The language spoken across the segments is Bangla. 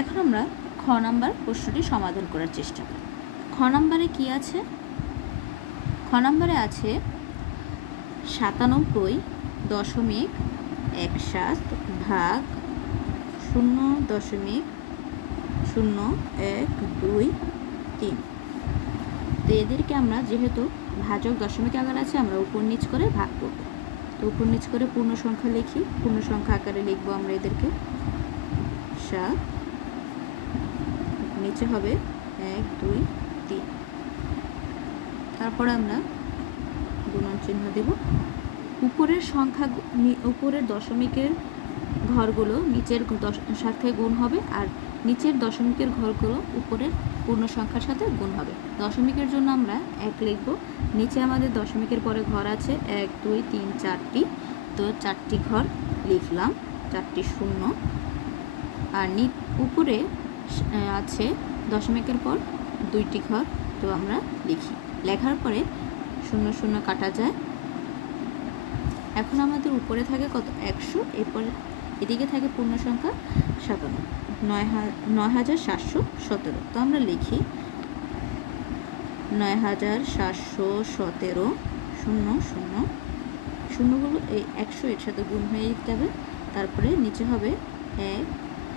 এখন আমরা খ নাম্বার প্রশ্নটি সমাধান করার চেষ্টা করি। খ নাম্বারে কি আছে? খ নাম্বারে আছে 97.17 ভাগ 0.0123। তো এদেরকে আমরা যেহেতু ভাজক দশমিক আকার আছে আমরা উপর নিচ করে ভাগ করব। তো উপর নিচ করে পূর্ণ সংখ্যা লিখি, পূর্ণ সংখ্যা আকারে লিখবো আমরা এদেরকে 7, নিচে হবে 1 2 3। তারপরে আমরা গুণন চিহ্ন দেব। উপরের সংখ্যা উপরের দশমিকের ঘরগুলো নিচের সাথে গুণ হবে, আর নিচের দশমিকের ঘরগুলো উপরের পূর্ণ সংখ্যার সাথে গুণ হবে। দশমিকের জন্য আমরা 1 লিখব। নিচে আমাদের দশমিকের পরে ঘর আছে 1 2 3 4টি, তো 4টি ঘর লিখলাম, 4টি শূন্য। আর উপরে আছে দশমিকের পর 2টি ঘর, তো আমরা লিখি। লেখার পরে 0 0 কাটা যায়। এখন আমাদের উপরে থাকে কত? 100। এরপর এদিকে থাকে পূর্ণ সংখ্যা 971717। তো আমরা লিখি 9717 0 0, শূন্যগুলো এই 100 এর সাথে গুণ হয়ে যাবে। তারপরে নিচে হবে 1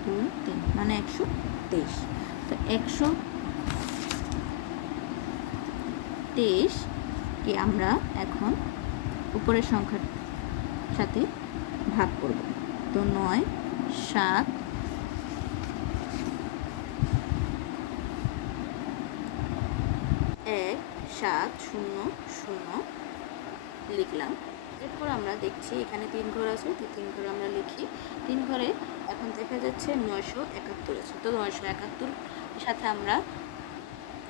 2 3, মানে 123। তো 123কে আমরা এখন উপরের সংখ্যার সাথে ভাগ করব। তো 9 7 1 7 0 0 লিখলাম। এরপর আমরা দেখছি এখানে 3 ঘর আছে, তো 3 ঘর আমরা লিখি। 3 ঘরে এখন দেখা যাচ্ছে 971 আছে। তো 971 এর সাথে আমরা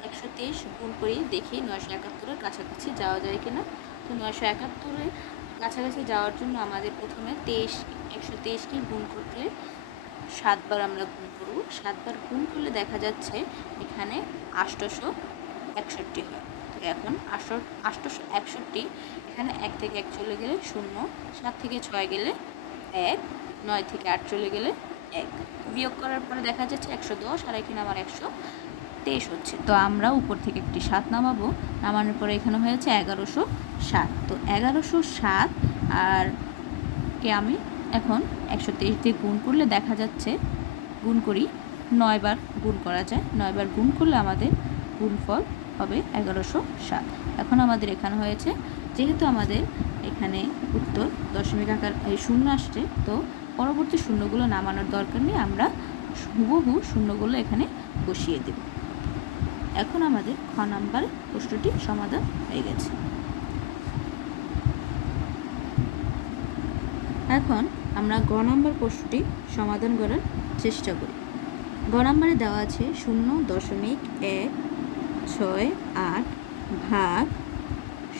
123 গুণ করি, দেখি 971-এর কাছাকাছি যাওয়া যায় কিনা। তো 971-এর কাছাকাছি যাওয়ার জন্য আমাদের প্রথমে 123কে গুণ করলে 7 বার আমরা গুণ করব। 7 বার গুণ করলে দেখা যাচ্ছে এখানে 861 হয়। তো এখন 861, এখানে 1 থেকে 1 চলে গেলে 0, 7 থেকে 6 গেলে 1, 9 থেকে 8 চলে গেলে 1। বিয়োগ করার পরে দেখা যাচ্ছে 110, আর এখানে আমার 123 হচ্ছে। তো আমরা উপর থেকে একটি 7 নামাবো, নামানোর পরে এখানে হয়েছে 1107। তো 1107 আর কে আমি এখন 123 দিয়ে গুণ করলে দেখা যাচ্ছে, গুণ করি, 9 বার গুণ করা যায়। 9 বার গুণ করলে আমাদের গুণফল হবে 1107। এখন আমাদের এখানে হয়েছে, যেহেতু আমাদের এখানে উত্তর দশমিক আকার শূন্য আসছে, তো পরবর্তী শূন্যগুলো নামানোর দরকার নেই, আমরা হুবহু শূন্যগুলো এখানে বসিয়ে দেব। এখন আমাদের খ নাম্বার প্রশ্নটি সমাধান হয়ে গেছে। এখন আমরা গ নম্বর প্রশ্নটি সমাধান করার চেষ্টা করি। গ নম্বরে দেওয়া আছে 0.168 ভাগ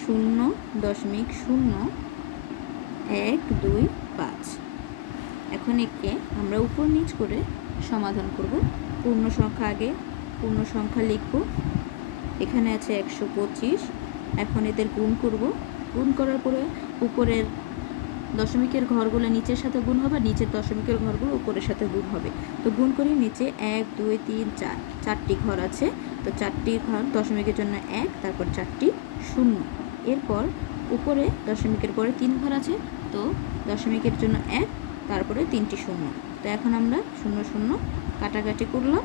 0.0125। এখন একে আমরা উপর নিচ করে সমাধান করব। পূর্ণ সংখ্যা আগে পূর্ণ সংখ্যা লিখব। এখানে আছে 125। এখন এদের গুণ করব। গুণ করার পরে উপরের দশমিকের ঘরগুলো নিচের সাথে গুণ হবে, নিচের দশমিকের ঘরগুলো উপরের সাথে গুণ হবে। তো গুণ করি, নিচে 1 2 3 4, 4টি ঘর আছে। তো 4টি ঘর দশমিকের জন্য 1, তারপর 4টি শূন্য। এরপর উপরে দশমিকের পরে 3 ঘর আছে, তো দশমিকের জন্য 1, তারপরে 3টি শূন্য। তো এখন আমরা 0 0 কাটাকাটি করলাম।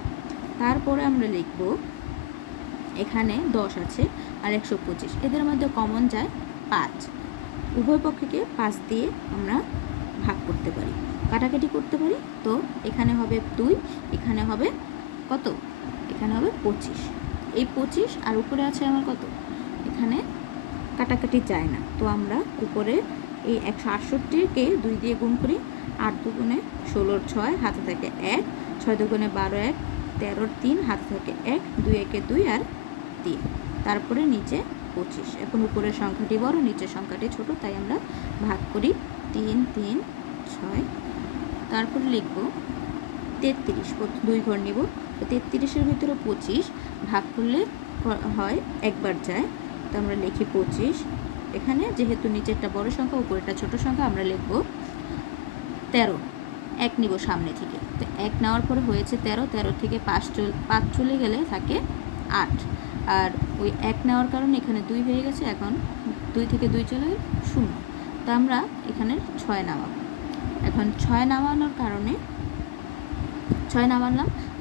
তারপরে আমরা লিখব এখানে 10 আছে আর 125, এদের মধ্যে কমন যায় 5। উভয় পক্ষকে 5 দিয়ে আমরা ভাগ করতে পারি, কাটাকাটি করতে পারি। তো এখানে হবে 2, এখানে হবে কত? এখানে হবে 25। এই 25 আর উপরে আছে আমার কত? এখানে কাটাকাটি যায় না। তো আমরা উপরে এই 168কে 2 দিয়ে গুণ করি। 8 দুগুণে 16, 6 হাতে থাকে 1, 6 দুগুণে 12, 1 13, 3 হাতে থাকে 1, 2 একে 2 আর 3। তারপরে নিচে 25। এখন উপরের সংখ্যাটি বড়, নিচের সংখ্যাটি ছোট, তাই আমরা ভাগ করি 3 3 6। তারপরে লিখব 33, 2 ঘর নিব। তো 33-এর ভিতরে 25 ভাগ করলে হয় একবার যায়, তো আমরা লিখি 25। এখানে যেহেতু নিচেরটা বড় সংখ্যা উপরেরটা ছোট সংখ্যা, আমরা লিখব 13। এক নিব সামনে থেকে। তো এক নেওয়ার পরে হয়েছে 13, 13 থেকে 5 চলে গেলে থাকে 8, আর ওই এক নেওয়ার কারণে এখানে 2 হয়ে গেছে, এখন 2 থেকে 2 চলে গেলে 0। তো আমরা এখানে 6 নামাবো। এখন 6 নামানোর কারণে 6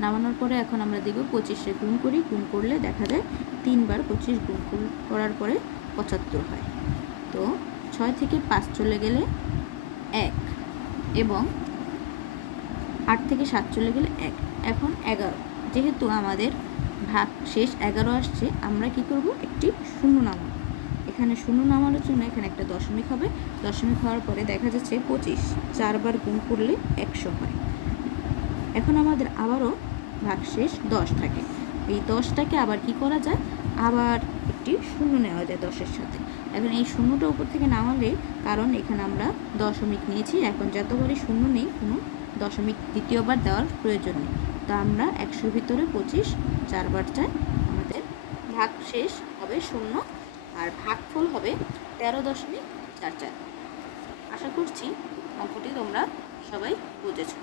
নামানোর পরে এখন আমরা দেখব 25-এ গুণ করি, গুণ করলে দেখা যায় 3 বার 25 গুণ করার পরে 75 হয়। তো 6 থেকে 5 চলে গেলে 1 এবং 8 থেকে 7 চলে গেলে 1। এখন 11, যেহেতু আমাদের ভাগ শেষ 11 আসছে, আমরা কি করব, একটি শূন্য নামাবো। এখানে শূন্য নামানোর জন্য এখানে একটা দশমিক হবে, দশমিক হওয়ার পরে দেখা যাচ্ছে 25 4 বার গুণ করলে 100 হয়। এখন আমাদের আবারও ভাগশেষ 10 থাকে। এই 10টাকে আবার কি করা যায়, আবার একটি শূন্য নেওয়া যায় 10-এর সাথে। এখন এই শূন্যটা উপর থেকে নামালে, কারণ এখানে আমরা দশমিক নিয়েছি, এখন যতবারই শূন্য নেই কোনো দশমিক দ্বিতীয়বার দেওয়ার প্রয়োজন নেই। তো আমরা 100-র ভিতরে 25 4 বার চাই, আমাদের ভাগশেষ হবে 0 আর ভাগফল হবে 13.44। আশা করছি অঙ্কটি তোমরা সবাই বুঝেছো।